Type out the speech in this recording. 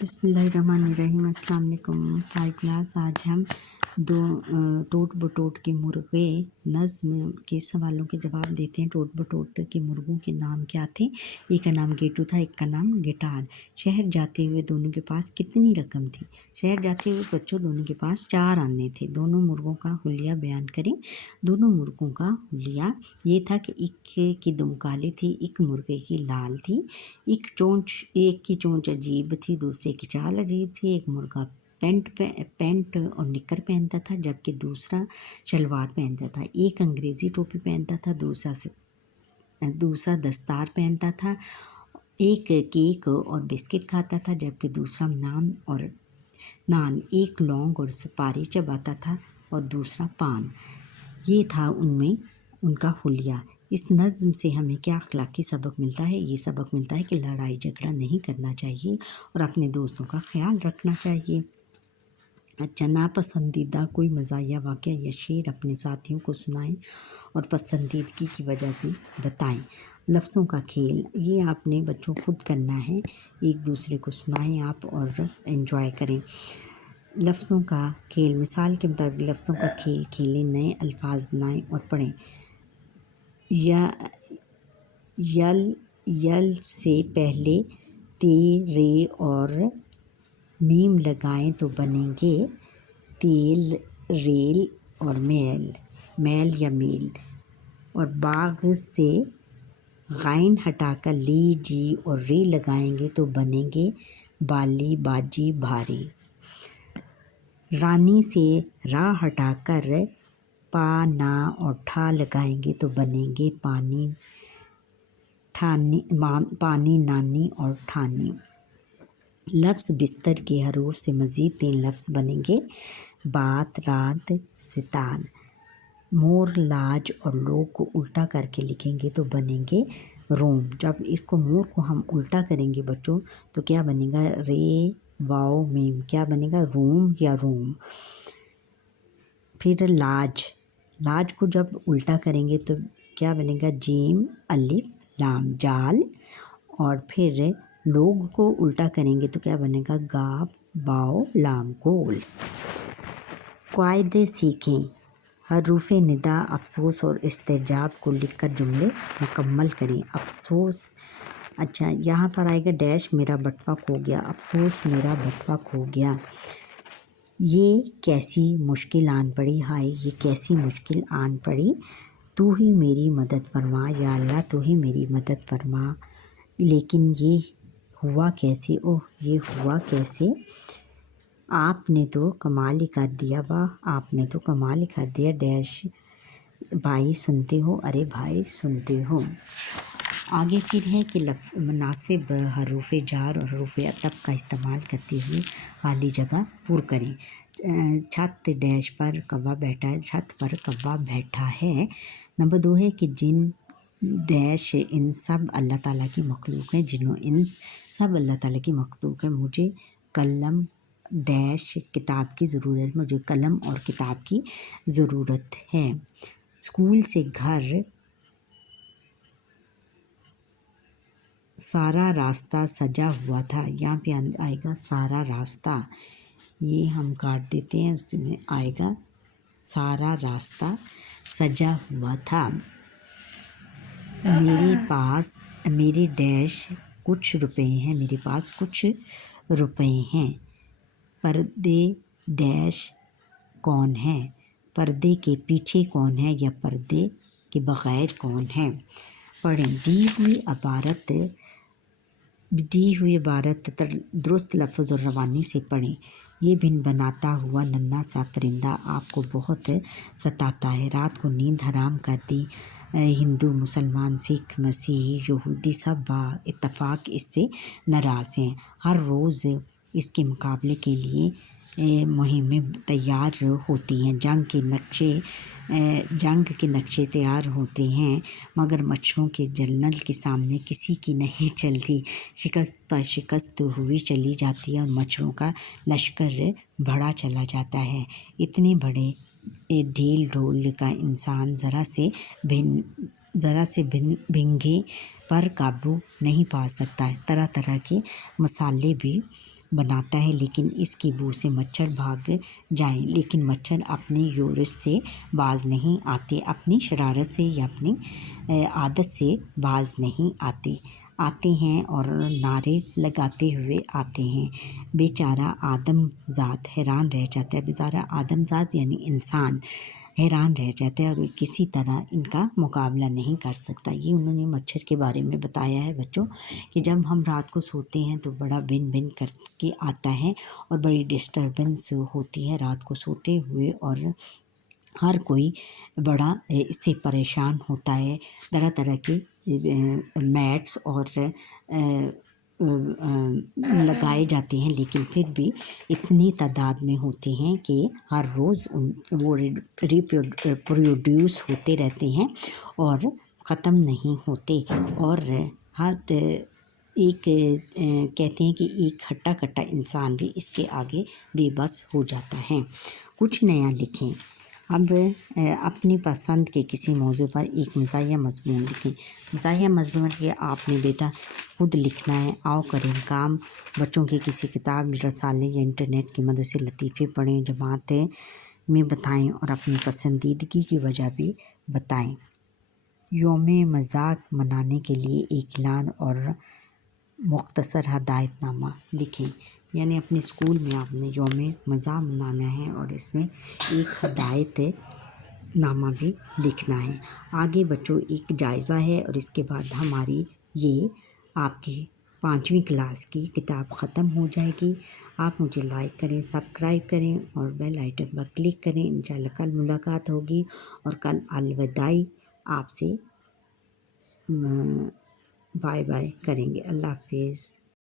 بسم اللہ الرحمن الرحیم۔ السلام علیکم ہائی کلاس۔ آج ہم ٹوٹ بٹوٹ کے مرغے نظم کے سوالوں کے جواب دیتے ہیں۔ ٹوٹ بٹوٹ کے مرغوں کے نام کیا تھے؟ ایک کا نام گیٹو تھا، ایک کا نام گٹار۔ شہر جاتے ہوئے دونوں کے پاس کتنی رقم تھی؟ شہر جاتے ہوئے بچوں دونوں کے پاس 4 آنے تھے۔ دونوں مرغوں کا حلیہ بیان کریں۔ دونوں مرغوں کا حلیہ یہ تھا کہ ایک کی دم کالی تھی، ایک مرغے کی لال تھی، ایک کی چونچ عجیب تھی، دوسرے کی چال عجیب تھی۔ ایک مرغا پینٹ اور نکر پہنتا تھا جبکہ دوسرا شلوار پہنتا تھا۔ ایک انگریزی ٹوپی پہنتا تھا، دوسرا دستار پہنتا تھا۔ ایک کیک اور بسکٹ کھاتا تھا جبکہ دوسرا نان۔ ایک لونگ اور سپاری چباتا تھا اور دوسرا پان۔ یہ تھا ان کا حلیہ۔ اس نظم سے ہمیں کیا اخلاقی سبق ملتا ہے؟ یہ سبق ملتا ہے کہ لڑائی جھگڑا نہیں کرنا چاہیے اور اپنے دوستوں کا خیال رکھنا چاہیے۔ اچھا، ناپسندیدہ کوئی مزاحیہ واقعہ یا شعر اپنے ساتھیوں کو سنائیں اور پسندیدگی کی وجہ بھی بتائیں۔ لفظوں کا کھیل، یہ آپ نے بچوں خود کرنا ہے، ایک دوسرے کو سنائیں آپ اور انجوائے کریں۔ لفظوں کا کھیل، مثال کے مطابق لفظوں کا کھیل کھیلیں، نئے الفاظ بنائیں اور پڑھیں۔ یل سے پہلے تے رے اور میم لگائیں تو بنیں گے تیل، ریل اور میل یا میل۔ اور باغ سے غائن ہٹا کر لی، جی اور رے لگائیں گے تو بنیں گے بالی، باجی، بھاری۔ رانی سے را ہٹا کر پا، نا اور ٹھا لگائیں گے تو بنیں گے پانی، نانی اور ٹھانی۔ لفظ بستر کے حروف سے مزید 3 لفظ بنیں گے بات، رات، ستان۔ مور، لاج اور لوگ کو الٹا کر کے لکھیں گے تو بنیں گے روم۔ جب اس کو مور کو ہم الٹا کریں گے بچوں تو کیا بنے گا؟ رے واؤ میم، کیا بنے گا؟ روم یا روم۔ پھر لاج کو جب الٹا کریں گے تو کیا بنے گا؟ جیم، الف، لام، جال۔ اور پھر لوگ کو الٹا کریں گے تو کیا بنے گا؟ گاف، واؤ، لام، گول۔ قواعد سیکھیں۔ حروف ندا، افسوس اور استعجاب کو لکھ کر جملے مکمل کریں۔ افسوس، اچھا یہاں پر آئے گا ڈیش، میرا بٹوا کھو گیا۔ افسوس میرا بٹوا کھو گیا۔ یہ کیسی مشکل آن پڑی، ہائے یہ کیسی مشکل آن پڑی۔ تو ہی میری مدد فرما، یا اللہ تو ہی میری مدد فرما۔ لیکن یہ ہوا کیسے، اوہ یہ ہوا کیسے۔ آپ نے تو کمال ہی کر دیا، واہ آپ نے تو کمال ہی کر دیا، ڈیش بھائی سنتے ہو، ارے بھائی سنتے ہو۔ آگے پھر ہے کہ مناسب حروف جار اور حروف عطف کا استعمال کرتے ہوئے خالی جگہ پر کریں۔ چھت ڈیش پر کوا بیٹھا ہے، چھت پر کوا بیٹھا ہے۔ نمبر 2 ہے کہ جن ڈیش ان سب اللہ تعالیٰ کی مخلوق ہیں، جنوں ان سب اللہ تعالیٰ کی مخلوق ہیں۔ مجھے قلم ڈیش کتاب کی ضرورت، مجھے قلم اور کتاب کی ضرورت ہے۔ اسکول سے گھر سارا راستہ سجا ہوا تھا، یہاں پہ آئے گا سارا راستہ، یہ ہم کاٹ دیتے ہیں، اس میں آئے گا سارا راستہ سجا ہوا تھا۔ میرے ڈیش کچھ روپے ہیں، میرے پاس کچھ روپے ہیں۔ پردے ڈیش کون ہے، پردے کے پیچھے کون ہے یا پردے کے بغیر کون ہے۔ پڑھیں۔ دی ہوئی عبارت درست لفظ اور روانی سے پڑھیں۔ یہ بن بناتا ہوا ننھا سا پرندہ آپ کو بہت ستاتا ہے۔ رات کو نیند حرام کر دی۔ ہندو، مسلمان، سکھ، مسیحی، یہودی سب با اتفاق اس سے ناراض ہیں۔ ہر روز اس کے مقابلے کے لیے مہمیں تیار ہوتی ہیں، جنگ کے نقشے تیار ہوتے ہیں، مگر مچھروں کے جنرل کے سامنے کسی کی نہیں چلتی۔ شکست پر شکست ہوئی چلی جاتی ہے اور مچھروں کا لشکر بڑھا چلا جاتا ہے۔ اتنے بڑے ڈھیل ڈھول کا انسان ذرا سے بھنگے پر قابو نہیں پا سکتا ہے۔ طرح طرح کے مسالے بھی بناتا ہے، لیکن اس کی بو سے مچھر بھاگ جائیں، لیکن مچھر اپنے یورش سے باز نہیں آتے، اپنی شرارت سے یا اپنی عادت سے باز نہیں آتے ہیں اور نعرے لگاتے ہوئے آتے ہیں۔ بیچارہ آدم ذات حیران رہ جاتا ہے، بیچارہ آدم ذات یعنی انسان حیران رہ جاتا ہے اور کسی طرح ان کا مقابلہ نہیں کر سکتا۔ یہ انہوں نے مچھر کے بارے میں بتایا ہے بچوں، کہ جب ہم رات کو سوتے ہیں تو بڑا بن بن کر کے آتا ہے اور بڑی ڈسٹربنس ہوتی ہے رات کو سوتے ہوئے، اور ہر کوئی بڑا اس سے پریشان ہوتا ہے۔ طرح طرح کے میٹس اور لگائے جاتے ہیں، لیکن پھر بھی اتنی تعداد میں ہوتے ہیں کہ ہر روز وہ ریپروڈیوس ہوتے رہتے ہیں اور ختم نہیں ہوتے، اور ہر ایک کہتے ہیں کہ ایک ہٹا کٹا انسان بھی اس کے آگے بے بس ہو جاتا ہے۔ کچھ نیا لکھیں۔ اب اپنی پسند کے کسی موضوع پر ایک مزاحیہ مضمون لکھیں۔ مزاحیہ مضمون کہ آپ نے بیٹا خود لکھنا ہے۔ آؤ کریں کام۔ بچوں کے کسی کتاب، رسالے یا انٹرنیٹ کی مدد سے لطیفے پڑھیں، جماعت میں بتائیں اور اپنی پسندیدگی کی وجہ بھی بتائیں۔ یوم مزاح منانے کے لیے ایک اعلان اور مختصر ہدایت نامہ لکھیں۔ یعنی اپنے اسکول میں آپ نے یوم مزاح منانا ہے اور اس میں ایک ہدایت نامہ بھی لکھنا ہے۔ آگے بچوں ایک جائزہ ہے اور اس کے بعد ہماری یہ آپ کی 5ویں کلاس کی کتاب ختم ہو جائے گی۔ آپ مجھے لائک کریں، سبسکرائب کریں اور بیل آئیکن پر کلک کریں۔ انشاءاللہ کل ملاقات ہوگی اور کل الوداعی آپ سے بائے بائے کریں گے۔ اللہ حافظ۔